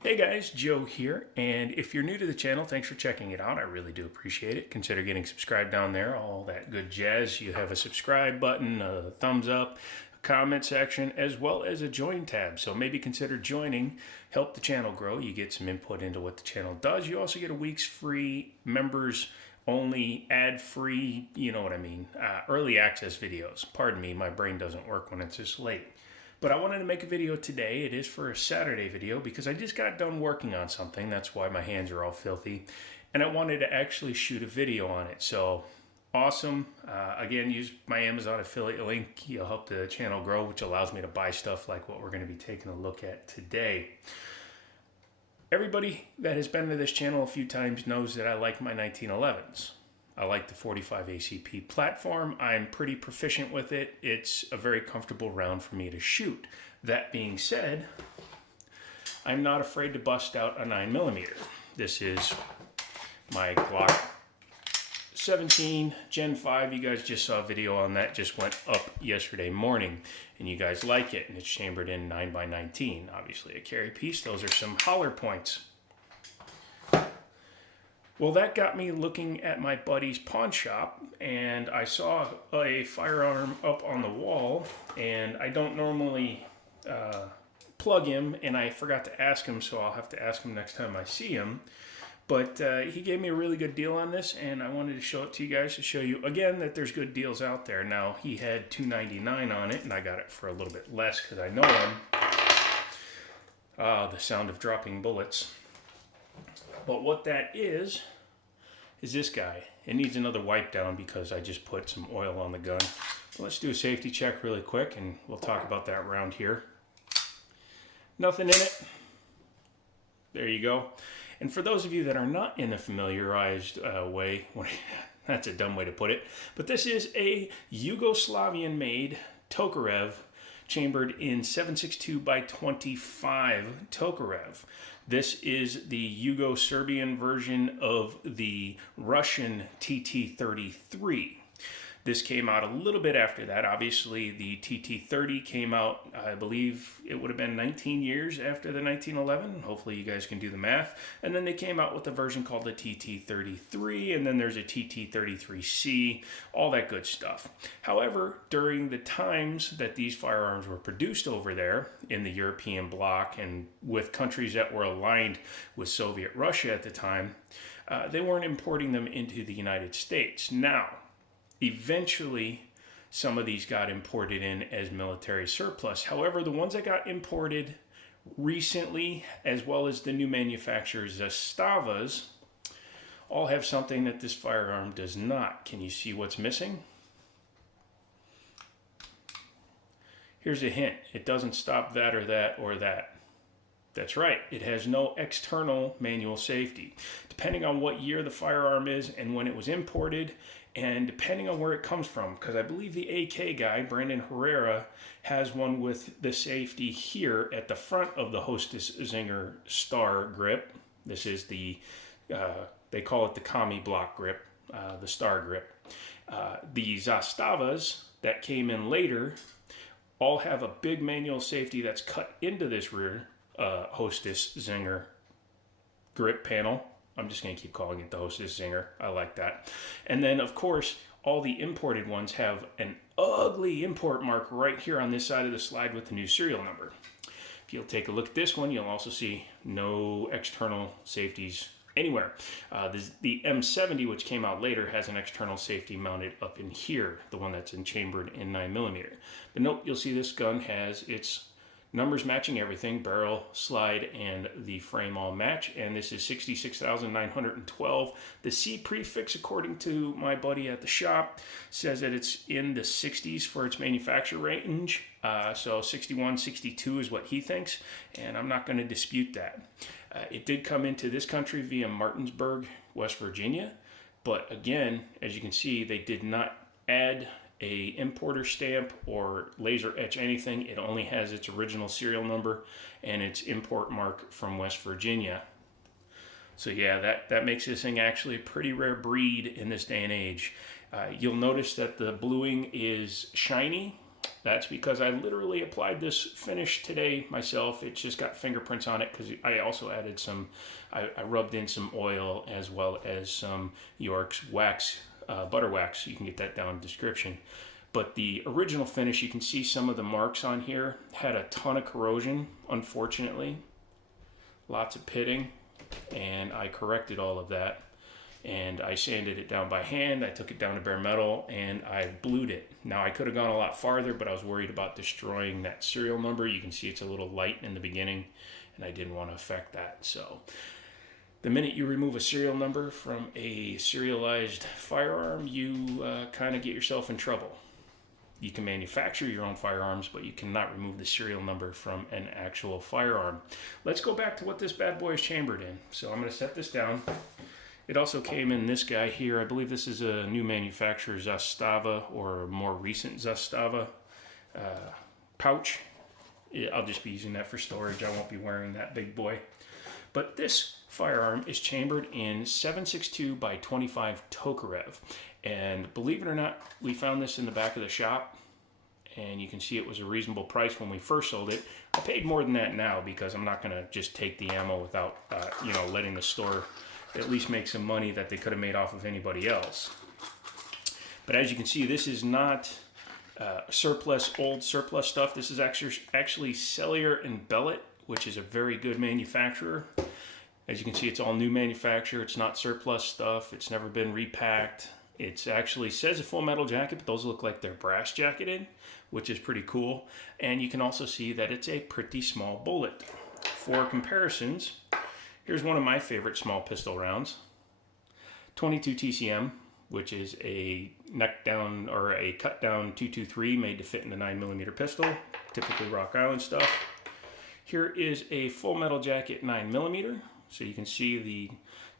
Hey guys, Joe here, and if you're new to the channel, thanks for checking it out. I really do appreciate it. Consider getting subscribed down there, all that good jazz. You have a subscribe button, a thumbs up, a comment section, as well as a join tab. So maybe consider joining, help the channel grow. You get some input into what the channel does. You also get a week's free members only ad free, you know what I mean, early access videos. Pardon me, my brain doesn't work when it's this late. But I wanted to make a video today. It is for a Saturday video because I just got done working on something. That's why my hands are all filthy. And I wanted to actually shoot a video on it. So awesome. Again, use my Amazon affiliate link. You'll help the channel grow, which allows me to buy stuff like what we're going to be taking a look at today. Everybody that has been to this channel a few times knows that I like my 1911s. I like the 45 ACP platform. I'm pretty proficient with it. It's a very comfortable round for me to shoot. That being said, I'm not afraid to bust out a 9mm. This is my Glock 17 Gen 5. You guys just saw a video on that. Just went up yesterday morning, and you guys like it. And it's chambered in 9x19. Obviously a carry piece. Those are some holler points. Well, that got me looking at my buddy's pawn shop, and I saw a firearm up on the wall, and I don't normally plug him, and I forgot to ask him, so I'll have to ask him next time I see him. But he gave me a really good deal on this, and I wanted to show it to you guys to show you, again, that there's good deals out there. Now, he had $2.99 on it, and I got it for a little bit less because I know him. The sound of dropping bullets. But what that is this guy. It needs another wipe down because I just put some oil on the gun. So let's do a safety check really quick and we'll talk about that around here. Nothing in it. There you go. And for those of you that are not in the familiarized way, that's a dumb way to put it, but this is a Yugoslavian made Tokarev chambered in 7.62 by 25 Tokarev. This is the Yugo-Serbian version of the Russian TT-33. This came out a little bit after that. Obviously, the TT-30 came out, I believe it would have been 19 years after the 1911. Hopefully you guys can do the math. And then they came out with a version called the TT-33, and then there's a TT-33C, all that good stuff. However, during the times that these firearms were produced over there in the European bloc and with countries that were aligned with Soviet Russia at the time, they weren't importing them into the United States. Now, eventually, some of these got imported in as military surplus. However, the ones that got imported recently, as well as the new manufacturers, Zastavas, all have something that this firearm does not. Can you see what's missing? Here's a hint. It doesn't stop that or that or that. That's right. It has no external manual safety. Depending on what year the firearm is and when it was imported, and depending on where it comes from, because I believe the AK guy, Brandon Herrera, has one with the safety here at the front of the Hostess Zinger Star grip. This is the, they call it the Kami block grip, the Star grip. The Zastavas that came in later all have a big manual safety that's cut into this rear Hostess Zinger grip panel. I'm just going to keep calling it the Hostess Zinger. I like that. And then, of course, all the imported ones have an ugly import mark right here on this side of the slide with the new serial number. If you'll take a look at this one, you'll also see no external safeties anywhere. The M70, which came out later, has an external safety mounted up in here, the one that's chambered in 9mm. But nope, you'll see this gun has its numbers matching everything, barrel, slide, and the frame all match. And this is 66,912. The C prefix, according to my buddy at the shop, says that it's in the 60s for its manufacture range. So 61, 62 is what he thinks, and I'm not going to dispute that. It did come into this country via Martinsburg, West Virginia. But again, as you can see, they did not add a importer stamp or laser etch anything. It only has its original serial number and its import mark from West Virginia. So yeah, that makes this thing actually a pretty rare breed in this day and age. You'll notice that the bluing is shiny That's because I literally applied this finish today myself. It's just got fingerprints on it because I also added some, I rubbed in some oil as well as some York's wax, butter wax. You can get that down in the description. But the original finish, you can see some of the marks on here had a ton of corrosion, unfortunately. Lots of pitting, and I corrected all of that. And I sanded it down by hand. I took it down to bare metal and I blued it. Now I could have gone a lot farther, but I was worried about destroying that serial number. You can see it's a little light in the beginning and I didn't want to affect that. So the minute you remove a serial number from a serialized firearm, you kind of get yourself in trouble. You can manufacture your own firearms, but you cannot remove the serial number from an actual firearm. Let's go back to what this bad boy is chambered in. So I'm going to set this down. It also came in this guy here. I believe this is a new manufacturer, Zastava, or a more recent Zastava pouch. I'll just be using that for storage. I won't be wearing that big boy. But this firearm is chambered in 7.62 by 25 Tokarev. And believe it or not, we found this in the back of the shop. And you can see it was a reasonable price when we first sold it. I paid more than that now because I'm not going to just take the ammo without, letting the store at least make some money that they could have made off of anybody else. But as you can see, this is not old surplus stuff. This is actually Cellier and Bellet, which is a very good manufacturer. As you can see, it's all new manufacture. It's not surplus stuff. It's never been repacked. It actually says a full metal jacket, but those look like they're brass jacketed, which is pretty cool. And you can also see that it's a pretty small bullet. For comparisons, here's one of my favorite small pistol rounds, 22 TCM, which is a neck down or a cut down 223 made to fit in the 9mm pistol, typically Rock Island stuff. Here is a full metal jacket 9mm, so you can see the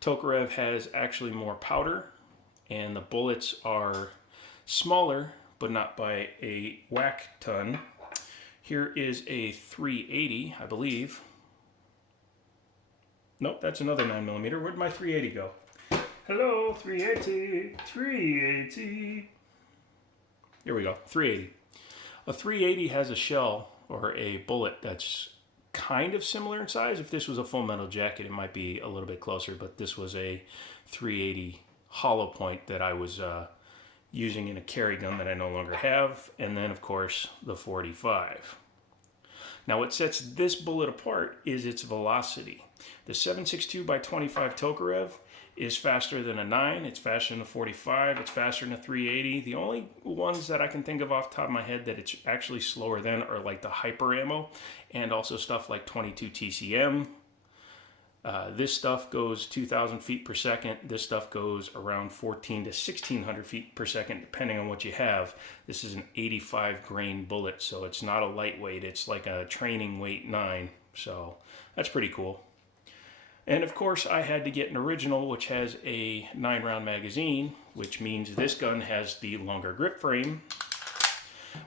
Tokarev has actually more powder, and the bullets are smaller, but not by a whack ton. Here is a 380, I believe. Nope, that's another 9mm. Where'd my 380 go? Hello, 380, 380. Here we go, 380. A 380 has a shell or a bullet that's kind of similar in size. If this was a full metal jacket, it might be a little bit closer, but this was a 380 hollow point that I was using in a carry gun that I no longer have, and then of course the 45. Now what sets this bullet apart is its velocity. The 7.62 by 25 Tokarev is faster than a 9, it's faster than a 45, it's faster than a 380. The only ones that I can think of off the top of my head that it's actually slower than are like the hyper ammo and also stuff like 22 TCM. This stuff goes 2,000 feet per second. This stuff goes around 14 to 1,600 feet per second, depending on what you have. This is an 85 grain bullet, so it's not a lightweight. It's like a training weight 9, so that's pretty cool. And of course, I had to get an original, which has a 9-round magazine, which means this gun has the longer grip frame,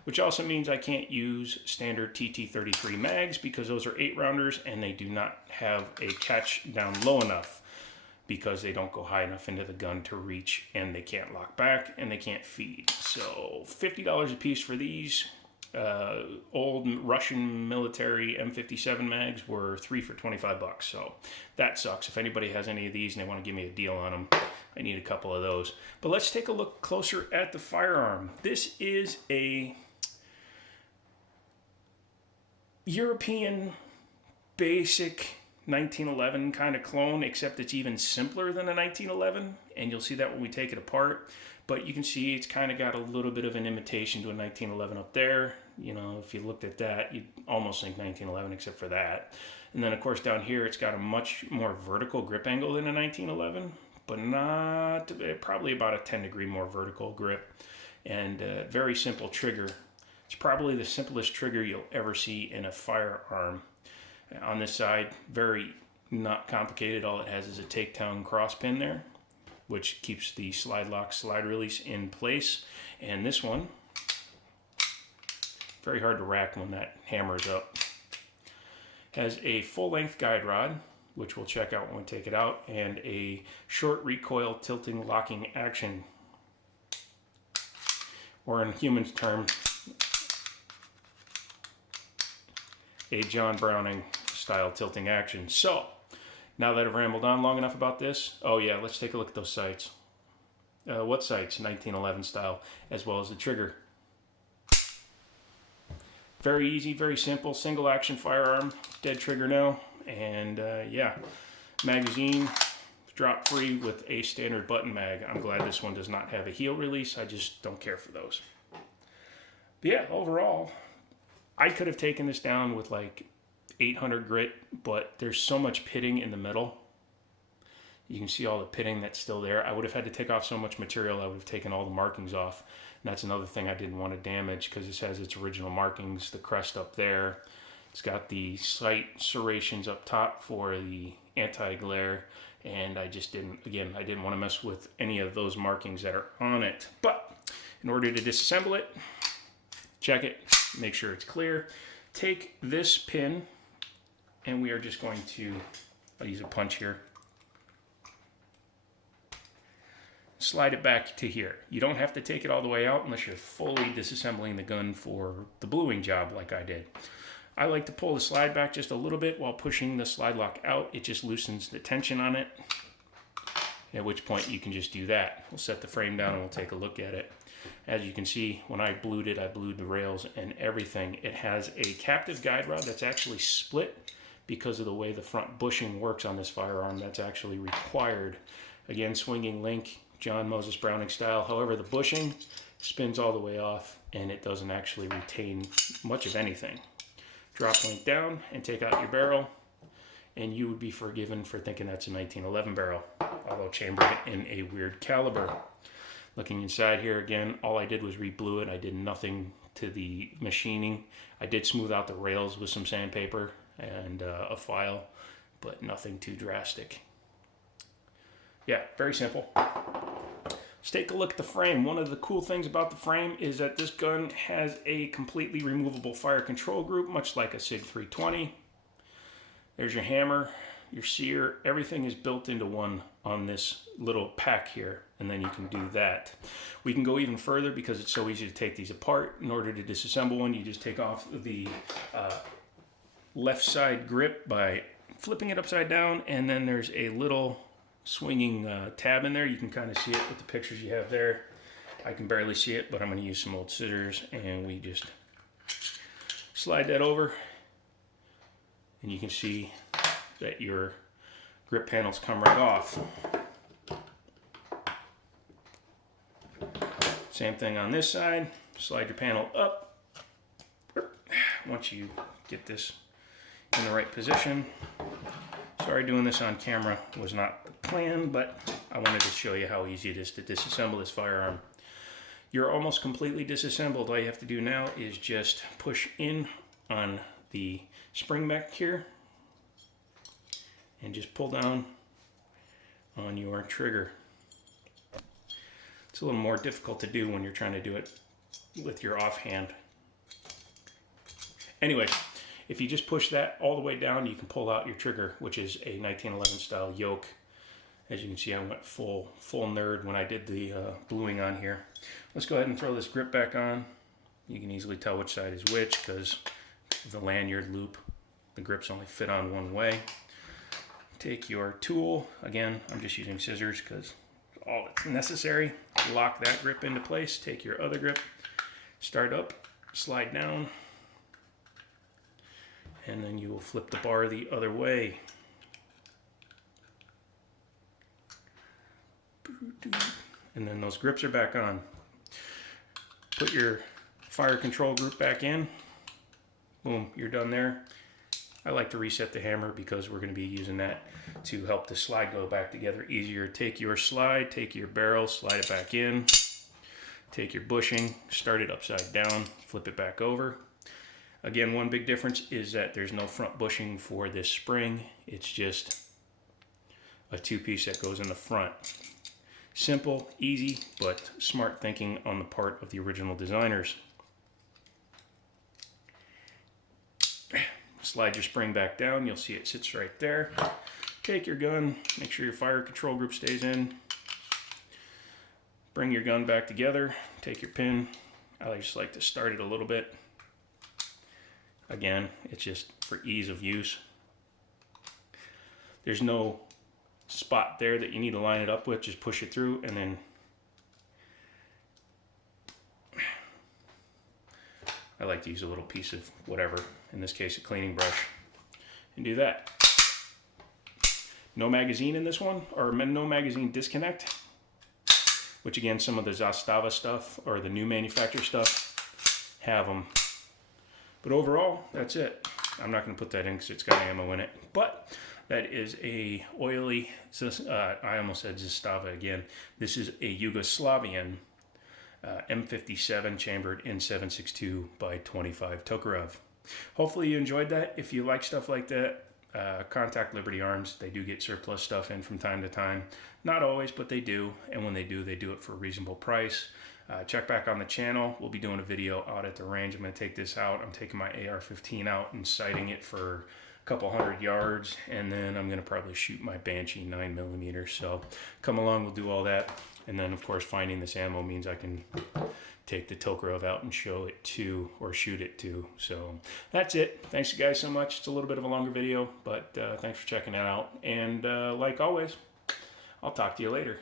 which also means I can't use standard TT33 mags because those are 8-rounders and they do not have a catch down low enough because they don't go high enough into the gun to reach, and they can't lock back and they can't feed. So $50 a piece for these. Old Russian military M57 mags were 3 for $25, so that sucks. If anybody has any of these and they want to give me a deal on them, I need a couple of those. But let's take a look closer at the firearm. This is a European basic 1911 kind of clone, except it's even simpler than a 1911, and you'll see that when we take it apart. But you can see it's kind of got a little bit of an imitation to a 1911 up there. You know, if you looked at that, you'd almost think 1911 except for that. And then, of course, down here, it's got a much more vertical grip angle than a 1911, but not, probably about a 10-degree more vertical grip. And very simple trigger. It's probably the simplest trigger you'll ever see in a firearm. On this side, very not complicated. All it has is a takedown cross pin there, which keeps the slide lock, slide release in place. And this one, very hard to rack when that hammers up, has a full-length guide rod, which we'll check out when we take it out, and a short recoil tilting locking action, or in human term, a John Browning style tilting action. So, now that I've rambled on long enough about this, oh yeah, let's take a look at those sights. What sights? 1911 style, as well as the trigger. Very easy, very simple, single action firearm, dead trigger now, and yeah, magazine drop free with a standard button mag. I'm glad this one does not have a heel release. I just don't care for those. But yeah, overall, I could have taken this down with like 800 grit, but there's so much pitting in the middle. You can see all the pitting that's still there. I would have had to take off so much material, I would have taken all the markings off. And that's another thing I didn't want to damage, because this has its original markings, the crest up there. It's got the sight serrations up top for the anti-glare. And I just didn't, again, I didn't want to mess with any of those markings that are on it. But in order to disassemble it, check it, make sure it's clear. Take this pin, and we are just going to, I'll use a punch here, slide it back to here. You don't have to take it all the way out unless you're fully disassembling the gun for the bluing job like I did. I like to pull the slide back just a little bit while pushing the slide lock out. It just loosens the tension on it, at which point you can just do that. We'll set the frame down and we'll take a look at it. As you can see, when I blued it, I blued the rails and everything. It has a captive guide rod that's actually split because of the way the front bushing works on this firearm. That's actually required. Again, swinging link, John Moses Browning style. However, the bushing spins all the way off and it doesn't actually retain much of anything. Drop link down and take out your barrel, and you would be forgiven for thinking that's a 1911 barrel, although chambered in a weird caliber. Looking inside here again, all I did was re-blue it. I did nothing to the machining. I did smooth out the rails with some sandpaper and a file, but nothing too drastic. Yeah, very simple. Let's take a look at the frame. One of the cool things about the frame is that this gun has a completely removable fire control group, much like a SIG 320. There's your hammer, your sear, everything is built into one on this little pack here, and then you can do that. We can go even further because it's so easy to take these apart. In order to disassemble one, you just take off the left side grip by flipping it upside down, and then there's a little swinging tab in there. You can kind of see it with the pictures you have there. I can barely see it, but I'm going to use some old scissors, and we just slide that over, and you can see that your grip panels come right off. Same thing on this side. Slide your panel up. Once you get this in the right position. Sorry, doing this on camera was not the plan, but I wanted to show you how easy it is to disassemble this firearm. You're almost completely disassembled. All you have to do now is just push in on the spring back here and just pull down on your trigger. It's a little more difficult to do when you're trying to do it with your offhand. Anyway, if you just push that all the way down, you can pull out your trigger, which is a 1911 style yoke. As you can see, I went full nerd when I did the bluing on here. Let's go ahead and throw this grip back on. You can easily tell which side is which because of the lanyard loop. The grips only fit on one way. Take your tool. Again, I'm just using scissors because all that's necessary. Lock that grip into place. Take your other grip. Start up, slide down, and then you will flip the bar the other way. And then those grips are back on. Put your fire control group back in. Boom, you're done there. I like to reset the hammer because we're going to be using that to help the slide go back together easier. Take your slide, take your barrel, slide it back in. Take your bushing, start it upside down, flip it back over. Again, one big difference is that there's no front bushing for this spring. It's just a two-piece that goes in the front. Simple, easy, but smart thinking on the part of the original designers. Slide your spring back down. You'll see it sits right there. Take your gun. Make sure your fire control group stays in. Bring your gun back together. Take your pin. I just like to start it a little bit. Again, it's just for ease of use. There's no spot there that you need to line it up with. Just push it through, and then I like to use a little piece of whatever, in this case a cleaning brush, and do that. No magazine in this one, or no magazine disconnect, which again, some of the Zastava stuff or the new manufacturer stuff have them. But overall, that's it. I'm not going to put that in because it's got ammo in it. But that is a oily, I almost said Zastava again. This is a Yugoslavian M57 chambered in 7.62 by 25 Tokarev. Hopefully you enjoyed that. If you like stuff like that, contact Liberty Arms. They do get surplus stuff in from time to time. Not always, but they do. And when they do it for a reasonable price. Check back on the channel. We'll be doing a video out at the range. I'm going to take this out. I'm taking my AR-15 out and sighting it for a couple 100 yards. And then I'm going to probably shoot my Banshee 9mm. So come along, we'll do all that. And then, of course, finding this ammo means I can take the Tokarev out and show it to, or shoot it to. So that's it. Thanks, you guys, so much. It's a little bit of a longer video, but thanks for checking that out. And like always, I'll talk to you later.